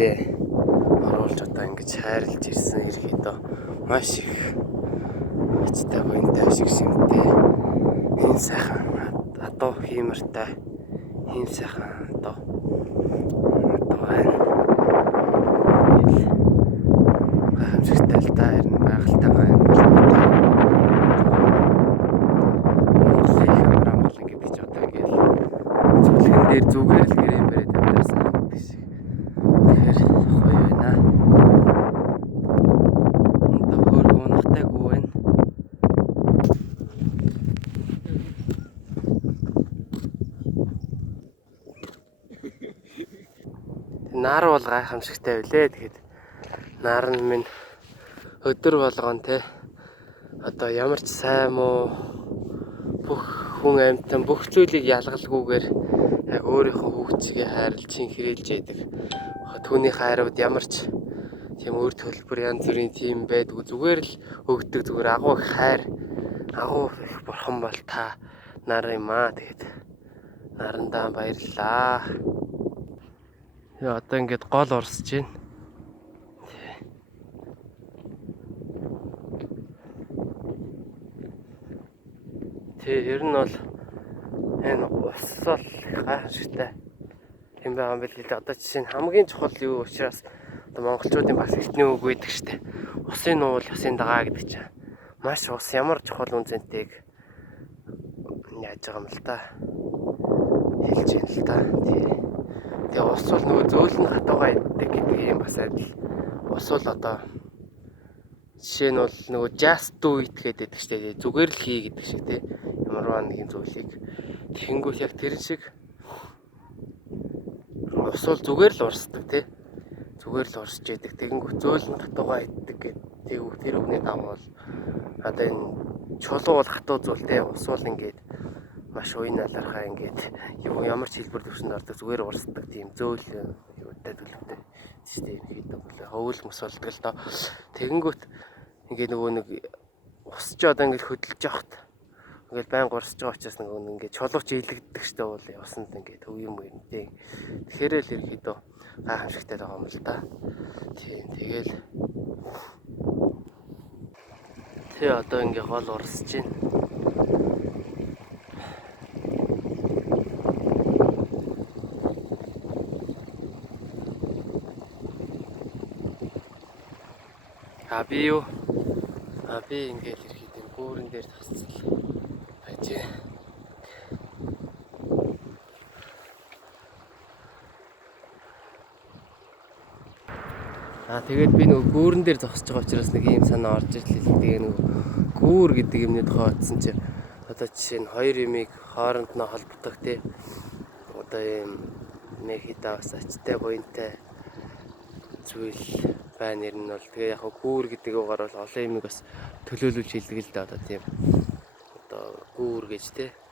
биендээ оруулж одоо ингэж хайрлж ирсэн ерхийдөө маш их ачтай буянтай ашиг шимтэй ийм сайхан адуу хиймэртэй ийм сайхан адуу байна. Гайхамшигтай л да харин байгальтайгаа юм бол Монголын хамраа бол ингэж гэж одоо ингээл зөвлөгөн дээр зүгээр л гэрэн бариад амьдарсан гэдэг шиг. Тэгэхээр гоё байна. Одоо хөр гонхтайгүй байна. Нар бол гайхамшигтай билээ. Тэгэхэд нар нь минь өдөр болгон те одоо ямар ч сайн муу бүх хүн амьтан бүх зүйлийг ялгалгүйгээр яг өөрийнхөө хүүхчигээ хайрлж шинхрэлж яадаг. Түүний хайрууд ямар ч тийм өөр төлбөр янз бүрийн тийм байдгүй, зүгээр л өгдөг, зүгээр агуу их хайр, агуу их бурхан бол та нар юм аа. Тэгээд нарандаа баярлалаа. Яа одоо ингээд гол орсож байна. Тэг ер нь бол энэ ус бол гайхамшигтай юм байгаа юм билээ. Одоо жишээ нь хамгийн чухал юу учраас одоо монголчуудын бас эртний үг байдаг штэ. Усын нуул усын дагаа гэдэг чинь маш ус ямар чухал үнцэнтэйг яаж байгаа юм л та хэлж юм л та. Тэгээ ус бол нөгөө зөөлөн хатуугаа иддэг гэдэг юм бас адил. Ус бол одоо жишээ нь бол нөгөө just do it гэдэг штэ. Зүгээр л хий гэдэг шиг тий. Ямарваа нэгэн зүйлийг тэгэнгүүт яг тэр шиг ус бол зүгээр л урсдаг тий. Зүгээр л урсж яадаг. Тэгэнгүүт зөөлөн хатуугаа иддэг гэдэг тэр үгний дагуу бол одоо энэ чулуу бол хатуу зүйл тий. Ус бол ингээд маш уян алархаа ингээд юу ямар ч хэлбэр төвшөнд ордог зүгээр урсдаг тийм зөөл юутай төлөвтэй систем хийдэг болоо хөвөл мөс болдог л доо. Тэгэнгүүт ингээд нөгөө нэг усч одоо ингээд хөдөлж явахт ингээд байнга урсж байгаа учраас нөгөө ингээд чулууч илэгддэг штэ бол усанд ингээд төв юм үнтэй. Тэгэхээр л ерөөдөө гайхамшигтай байгаа юм л да. Тийм тэгэл тий одоо ингээд гол урсж байна. Би ингээд ирэхэд энэ гүүрэн дээр тасцал байж. Тэгээд би нөгөө гүүрэн дээр зогсож байгаа учраас нэг юм санаа орж ирлээ. Тэгээ нөгөө гүүр гэдэг юмны тухай бодсон чинь одоо жишээ нь хоёр юмыг хооронд нь холбодог тий. Одоо юм мэхидаа бас ачтай буянтай зүйл байна нэр нь бол тэгээ яг гүүр гэдэг үгээр бол олон юмыг бас төлөөлүүлж хэлдэг л да одоо тийм одоо гүүр гэж тий